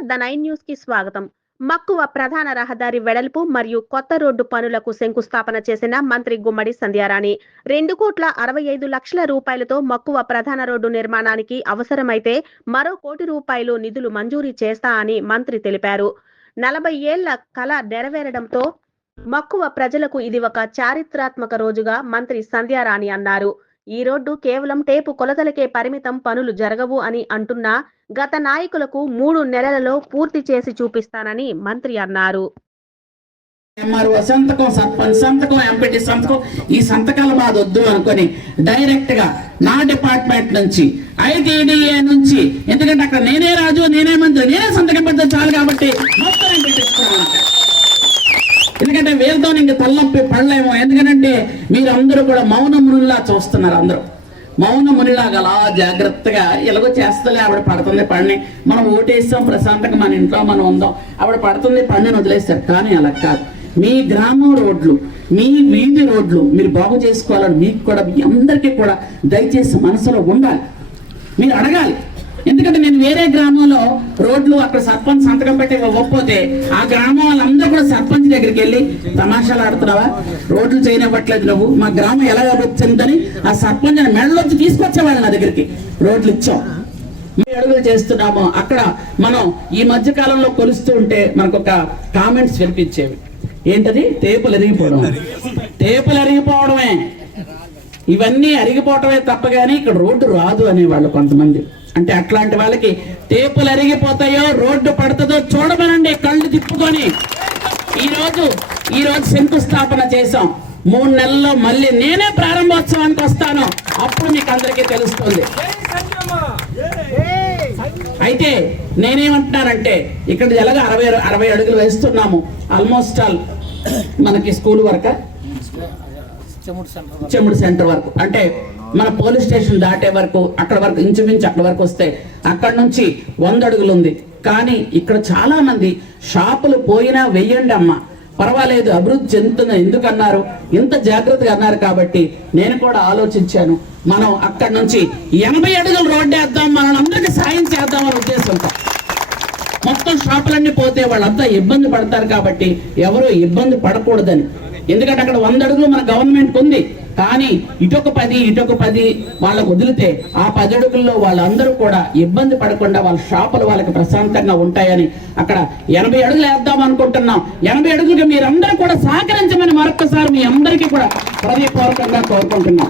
The 9 news కి స్వాగతం. మక్కువ ప్రధాన రహదారి వెడల్పు మరియు కొత్త రోడ్డు పనులకు శంకుస్థాపన చేసిన మంత్రి గుమ్మడి సంధ్యారాణి 2,65,00,000 రూపాయలతో మక్కువ ప్రధాన రోడ్డు నిర్మాణానికి అవసరమైతే మరో ₹1 కోటి నిధులు మంజూరీ చేస్తా అని మంత్రి తెలిపారు. 40 ఏళ్ల కల నెరవేరడంతో మక్కువ ప్రజలకు ఇది ఒక చారిత్రాత్మక రోజుగా మంత్రి సంధ్యారాణి అన్నారు. ఈ రోడ్డు కేవలం టేపు కొలతలకే పరిమితం, పనులు జరగవు అని అంటున్నా గత నాయకులకు 3 నెలలలో పూర్తి చేసి చూపిస్తానని మంత్రి అన్నారు. సంతకం, సర్పంచ్ సంతకం, ఎంపీటీ సంతకం, ఈ సంతకాల బాధ వద్దు అనుకొని డైరెక్ట్ గా నా డిపార్ట్మెంట్ నుంచి ఐటీడీఏ నుంచి, ఎందుకంటే అక్కడ నేనే రాజు, నేనే మంత్రి, నేనే సంతకం పెడితే చాలు కాబట్టి మొత్తం పెట్టించుకున్నాను. ఎందుకంటే వీళ్ళతో ఇంక తలనొప్పి పడలేము. ఎందుకంటే మీరందరూ కూడా మౌన మునిలా చూస్తున్నారు. అందరూ మౌన మునిలాగా అలా జాగ్రత్తగా ఎలాగో చేస్తలే, ఆవిడ పడుతుంది పడిని, మనం ఓటేస్తాం ప్రశాంతంగా మన ఇంట్లో మనం ఉందాం, ఆవిడ పడుతుంది పడిని వదిలేస్తారు. కానీ అలా కాదు. మీ గ్రామం రోడ్లు, మీ వీధి రోడ్లు మీరు బాగు చేసుకోవాలని మీకు కూడా, మీ అందరికీ కూడా దయచేసి మనసులో ఉండాలి, మీరు అడగాలి. ఎందుకంటే నేను వేరే గ్రామంలో రోడ్లు అక్కడ సర్పంచ్ సంతకం పెట్టి ఇవ్వకపోతే ఆ గ్రామం వాళ్ళందరూ కూడా సర్పంచ్ దగ్గరికి వెళ్ళి తమాషాలు ఆడుతున్నావా, రోడ్లు చేయనివ్వట్లేదు నువ్వు, మా గ్రామం ఎలా వచ్చిందని ఆ సర్పంచ్ మెడలోంచి తీసుకొచ్చేవాళ్ళు నా దగ్గరికి. రోడ్లు ఇచ్చాం, 3 అడుగులు చేస్తున్నాము. అక్కడ మనం ఈ మధ్య కాలంలో కొలుస్తూ ఉంటే మనకు ఒక కామెంట్స్ వినిపించేవి. ఏంటది? టేపులు ఎరిగిపోవడం. టేపులు ఎరిగిపోవడమే, ఇవన్నీ అరిగిపోవటమే తప్ప కానీ ఇక్కడ రోడ్డు రాదు అనేవాళ్ళు కొంతమంది. అంటే అట్లాంటి వాళ్ళకి టేపులు అరిగిపోతాయో రోడ్డు పడుతుందో చూడమనండి కళ్ళు తిప్పుకొని. ఈ రోజు శంకుస్థాపన చేశాం. 3 నెలల్లో మళ్ళీ నేనే ప్రారంభోత్సవానికి వస్తాను, అప్పుడు మీకు అందరికీ తెలుస్తుంది. అయితే నేనేమంటున్నానంటే ఇక్కడ ఎలాగ 60 అడుగులు వేస్తున్నాము. ఆల్మోస్ట్ ఆల్ మనకి స్కూల్ వరకు, చెముడు సెంటర్ వరకు, అంటే మన పోలీస్ స్టేషన్ దాటే వరకు, అక్కడ వరకు ఇంచుమించు అక్కడ వరకు వస్తే అక్కడ నుంచి 100 అడుగులు ఉంది. కానీ ఇక్కడ చాలా మంది షాపులు పోయినా వెయ్యండి అమ్మ పర్వాలేదు, అభివృద్ధి చెందుతుంది ఎందుకన్నారు, ఇంత జాగ్రత్తగా అన్నారు. కాబట్టి నేను కూడా ఆలోచించాను, మనం అక్కడ నుంచి 80 అడుగులు రోడ్డు వేద్దాం, మనందరికీ సాయం చేద్దామని ఉద్దేశంతో. మొత్తం షాపులన్నీ పోతే వాళ్ళంతా ఇబ్బంది పడతారు కాబట్టి ఎవరు ఇబ్బంది పడకూడదని. ఎందుకంటే అక్కడ 100 అడుగులు మన గవర్నమెంట్ ఉంది, కానీ ఇటొక 10 వాళ్ళకు వదిలితే ఆ 10 అడుగుల్లో వాళ్ళందరూ కూడా ఇబ్బంది పడకుండా వాళ్ళ షాపులు వాళ్ళకి ప్రశాంతంగా ఉంటాయని అక్కడ 80 అడుగులు వేద్దాం అనుకుంటున్నాం. 80 అడుగులుగా మీరందరూ కూడా సహకరించమని మరొకసారి మీ అందరికీ కూడా హృదయపూర్వకంగా కోరుకుంటున్నాం.